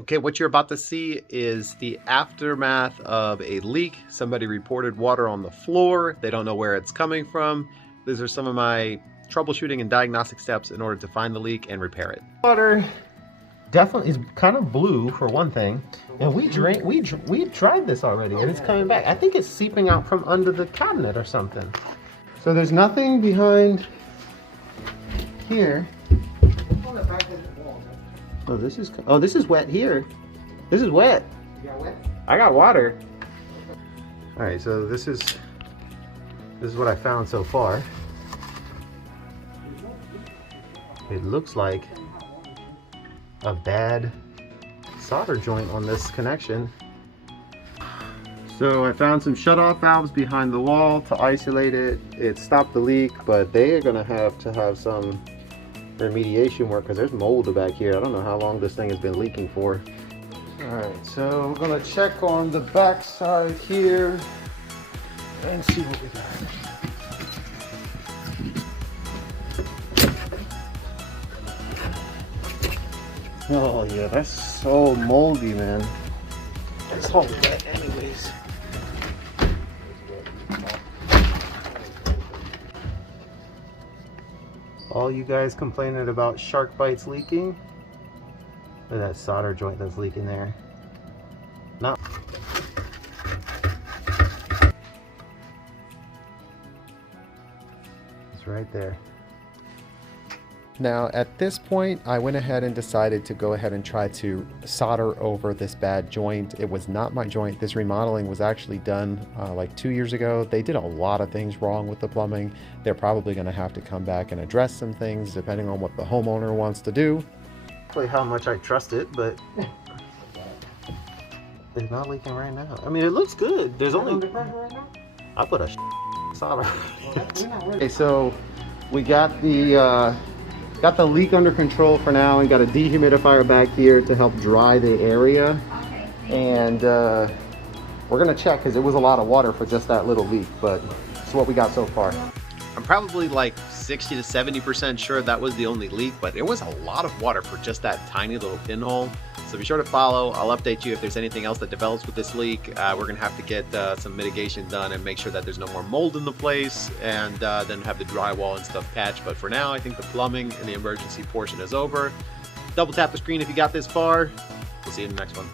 Okay, what you're about to see is the aftermath of a leak. Somebody reported water on the floor. They don't know where it's coming from. These are some of my troubleshooting and diagnostic steps in order to find the leak and repair it. Water definitely is kind of blue for one thing. And we tried this already and it's coming back. I think it's seeping out from under the cabinet or something. So there's nothing behind here. Oh, this is wet here. This is wet. You got wet? I got water. All right, so this is what I found so far. It looks like a bad solder joint on this connection. So I found some shutoff valves behind the wall to isolate it. It stopped the leak, but they are gonna have to have some remediation work because there's mold back here. I don't know how long this thing has been leaking for. All right, so we're gonna check on the back side here and see what we got. Oh yeah, that's so moldy, man. It's all wet anyways. All you guys complaining about shark bites leaking? Look at that solder joint that's leaking there. No. It's right there. Now at this point, I went ahead and decided to go ahead and try to solder over this bad joint. It was not my joint. This remodeling was actually done like 2 years ago. They did a lot of things wrong with the plumbing. They're probably gonna have to come back and address some things depending on what the homeowner wants to do. Play how much I trust it, but it's not leaking right now. I mean, it looks good. There's only, I put a solder. Okay, so we got the leak under control for now and got a dehumidifier back here to help dry the area. And we're gonna check because it was a lot of water for just that little leak, but it's what we got so far. I'm probably like 60 to 70% sure that was the only leak, but it was a lot of water for just that tiny little pinhole. So be sure to follow. I'll update you if there's anything else that develops with this leak. We're gonna have to get some mitigation done and make sure that there's no more mold in the place, and then have the drywall and stuff patched. But for now, I think the plumbing and the emergency portion is over. Double tap the screen if you got this far. We'll see you in the next one.